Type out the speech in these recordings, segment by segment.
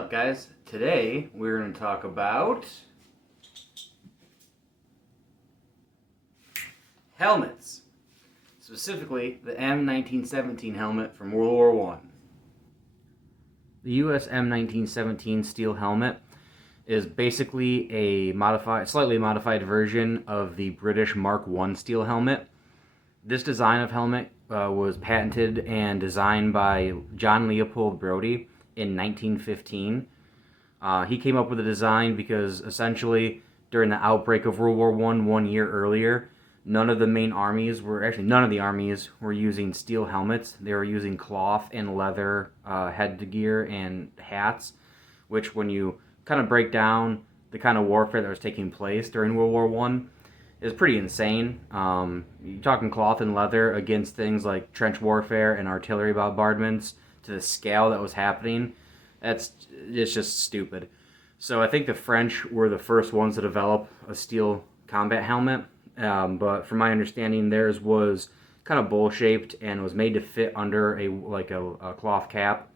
up, guys? Today we're going to talk about helmets, specifically the M1917 helmet from World War I. The U.S. M1917 steel helmet is basically a slightly modified version of the British Mark I steel helmet. This design of helmet was patented and designed by John Leopold Brodie in 1915. He came up with the design because essentially during the outbreak of World War I 1 year earlier, none of the armies were using steel helmets. They were using cloth and leather headgear and hats, which when you kind of break down the kind of warfare that was taking place during World War I, is pretty insane. You're talking cloth and leather against things like trench warfare and artillery bombardments to the scale that was happening. It's just stupid. So I think the French were the first ones to develop a steel combat helmet, but from my understanding, theirs was kind of bowl-shaped and was made to fit under a cloth cap.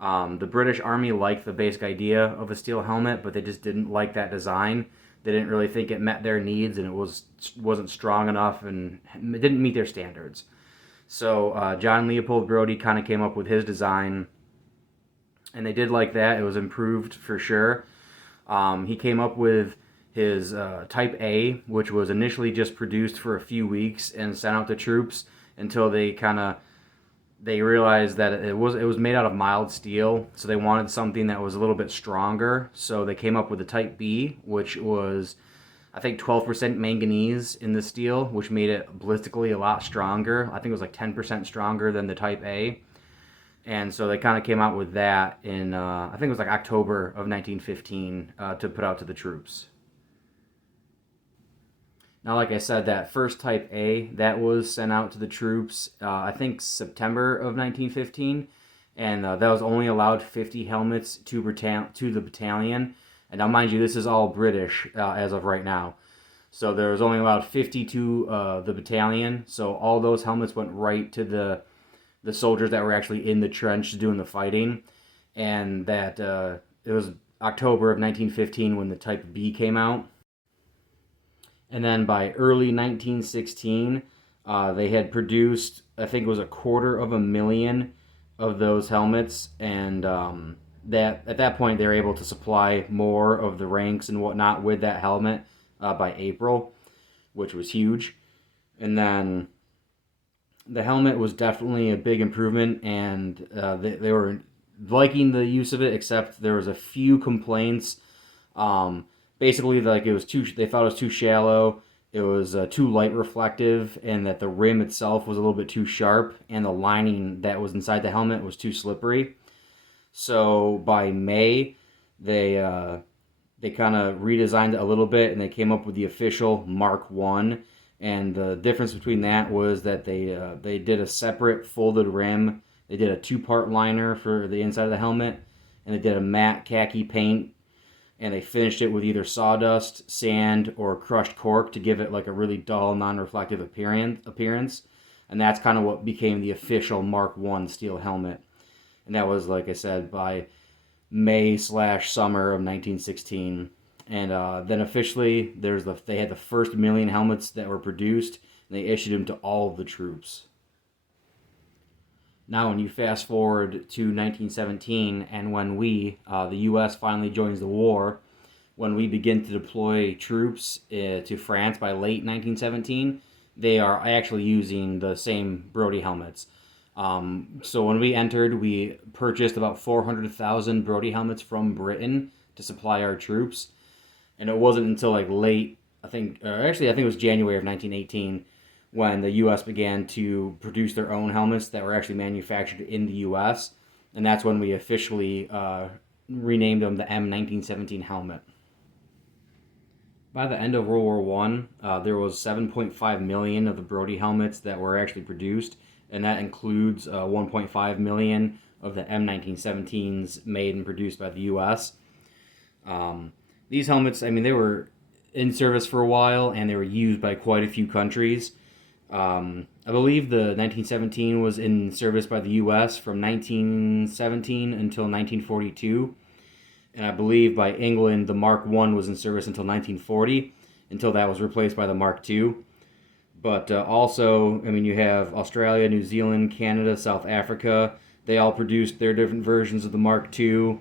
The British Army liked the basic idea of a steel helmet, but they just didn't like that design. They didn't really think it met their needs, and it wasn't strong enough, and it didn't meet their standards. So John Leopold Brodie kind of came up with his design, and they did like that. It was improved for sure. He came up with his Type A, which was initially just produced for a few weeks and sent out to troops until they realized that it was made out of mild steel, so they wanted something that was a little bit stronger. So they came up with the Type B, which was, I think, 12% manganese in the steel, which made it ballistically a lot stronger. I think it was like 10% stronger than the Type A. And so they kind of came out with that in, I think it was like October of 1915 to put out to the troops. Now, like I said, that first Type A, that was sent out to the troops, I think September of 1915, and that was only allowed 50 helmets to the battalion. And now, mind you, this is all British as of right now. So there was only allowed 50 to the battalion, so all those helmets went right to the soldiers that were actually in the trench doing the fighting. And that it was October of 1915 when the Type B came out. And then by early 1916, they had produced, I think it was 250,000 of those helmets, and that at that point they were able to supply more of the ranks and whatnot with that helmet by April, which was huge. And then the helmet was definitely a big improvement, and they were liking the use of it, except there was a few complaints. Basically, like they thought it was too shallow, it was too light reflective, and that the rim itself was a little bit too sharp, and the lining that was inside the helmet was too slippery. So by May, they kind of redesigned it a little bit, and they came up with the official Mark I. And the difference between that was that they did a separate folded rim. They did a 2-part liner for the inside of the helmet, and they did a matte khaki paint. And they finished it with either sawdust, sand, or crushed cork to give it like a really dull, non-reflective appearance. And that's kind of what became the official Mark I steel helmet. And that was, like I said, by May/summer of 1916. And then officially, they had the first 1 million helmets that were produced, and they issued them to all of the troops. Now, when you fast forward to 1917, and when the U.S. finally joins the war, when we begin to deploy troops to France by late 1917, they are actually using the same Brodie helmets. So when we entered, we purchased about 400,000 Brodie helmets from Britain to supply our troops. And it wasn't until like I think it was January of 1918, when the U.S. began to produce their own helmets that were actually manufactured in the U.S., and that's when we officially renamed them the M1917 helmet. By the end of World War I, there was 7.5 million of the Brodie helmets that were actually produced, and that includes 1.5 million of the M1917s made and produced by the U.S. These helmets, I mean, they were in service for a while, and they were used by quite a few countries. I believe the 1917 was in service by the U.S. from 1917 until 1942, and I believe by England the Mark I was in service until 1940, until that was replaced by the Mark II. But also, I mean, you have Australia, New Zealand, Canada, South Africa. They all produced their different versions of the Mark II.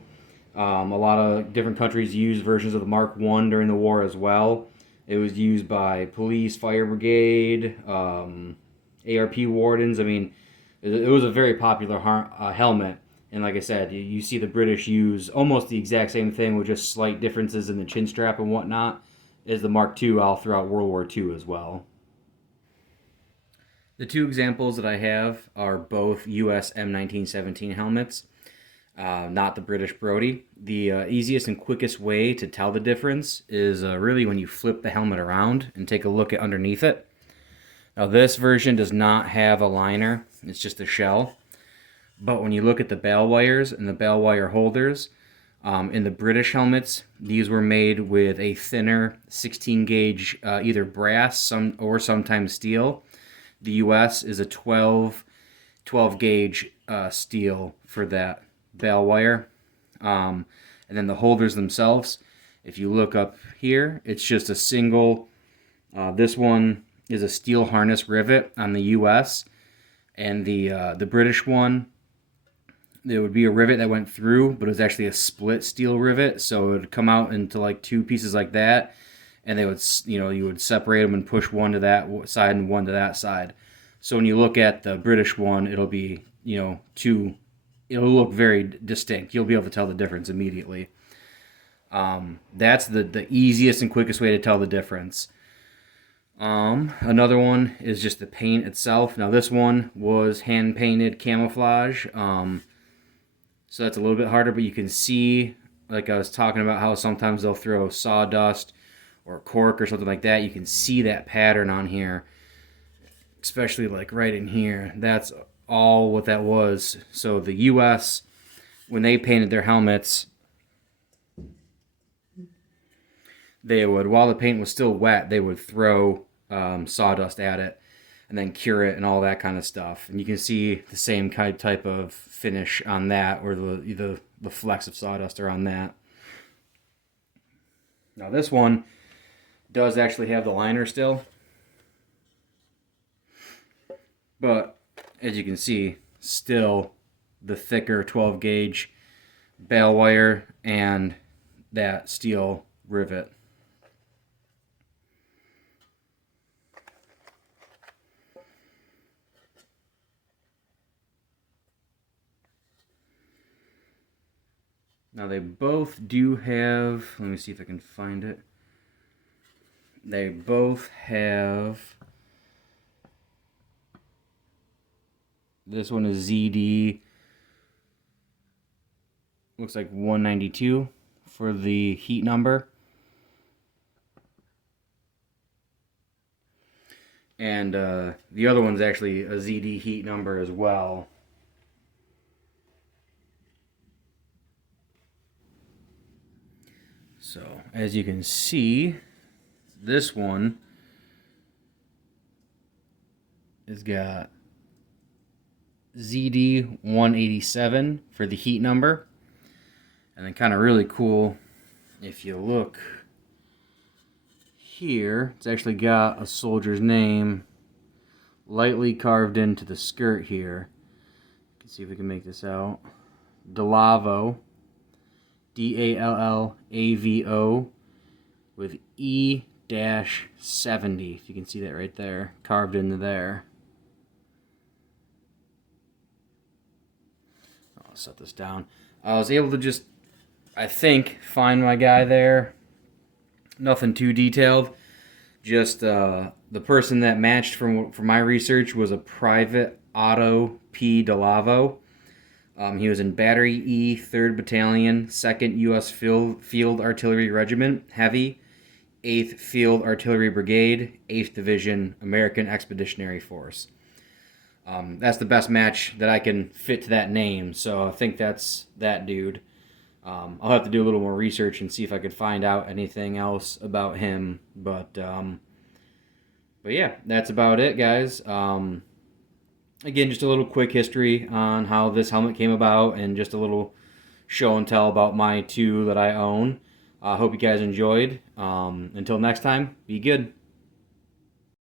A lot of different countries used versions of the Mark I during the war as well. It was used by police, fire brigade, ARP wardens. I mean, it was a very popular helmet. And like I said, you see the British use almost the exact same thing with just slight differences in the chin strap and whatnot as the Mark II all throughout World War II as well. The two examples that I have are both U.S M1917 helmets, not the British Brodie. The easiest and quickest way to tell the difference is really when you flip the helmet around and take a look at underneath it. Now this version does not have a liner, it's just a shell. But when you look at the bale wires and the bale wire holders, in the British helmets, these were made with a thinner 16 gauge either brass or sometimes steel. The U.S. is a 12 gauge steel for that bale wire. And then the holders themselves, if you look up here, it's just a single, this one is a steel harness rivet on the U.S. And the British one, there would be a rivet that went through, but it was actually a split steel rivet, so it would come out into like two pieces like that, and they would, you would separate them and push one to that side and one to that side. So when you look at the British one, it'll be, it'll look very distinct. You'll be able to tell the difference immediately. That's the easiest and quickest way to tell the difference. Another one is just the paint itself. Now this one was hand painted camouflage. So that's a little bit harder, but you can see, like I was talking about, how sometimes they'll throw sawdust or cork or something like that. You can see that pattern on here, especially like right in here. That's all what that was. So the U.S., when they painted their helmets, they would, while the paint was still wet, they would throw sawdust at it and then cure it and all that kind of stuff. And you can see the same type of finish on that, or the flecks of sawdust are on that. Now this one does actually have the liner still, but as you can see, still the thicker 12 gauge bale wire and that steel rivet. Now they both do have, let me see if I can find it. They both have, this one is ZD, looks like 192 for the heat number. And the other one's actually a ZD heat number as well. So, as you can see, this one has got ZD 187 for the heat number. And then kind of really cool, if you look here, it's actually got a soldier's name lightly carved into the skirt here. You can see if we can make this out. Dallavo. D-A-L-L-A-V-O with E-70. If you can see that right there, carved into there. I'll set this down. I was able to just, I think, find my guy there. Nothing too detailed. Just the person that matched for my research was a Private Otto P. Dallavo. He was in Battery E, 3rd Battalion, 2nd U.S. Field Artillery Regiment, Heavy, 8th Field Artillery Brigade, 8th Division, American Expeditionary Force. That's the best match that I can fit to that name, so I think that's that dude. I'll have to do a little more research and see if I could find out anything else about him, but yeah, that's about it, guys. Again, just a little quick history on how this helmet came about, and just a little show and tell about my two that I own. I hope you guys enjoyed. Until next time, be good.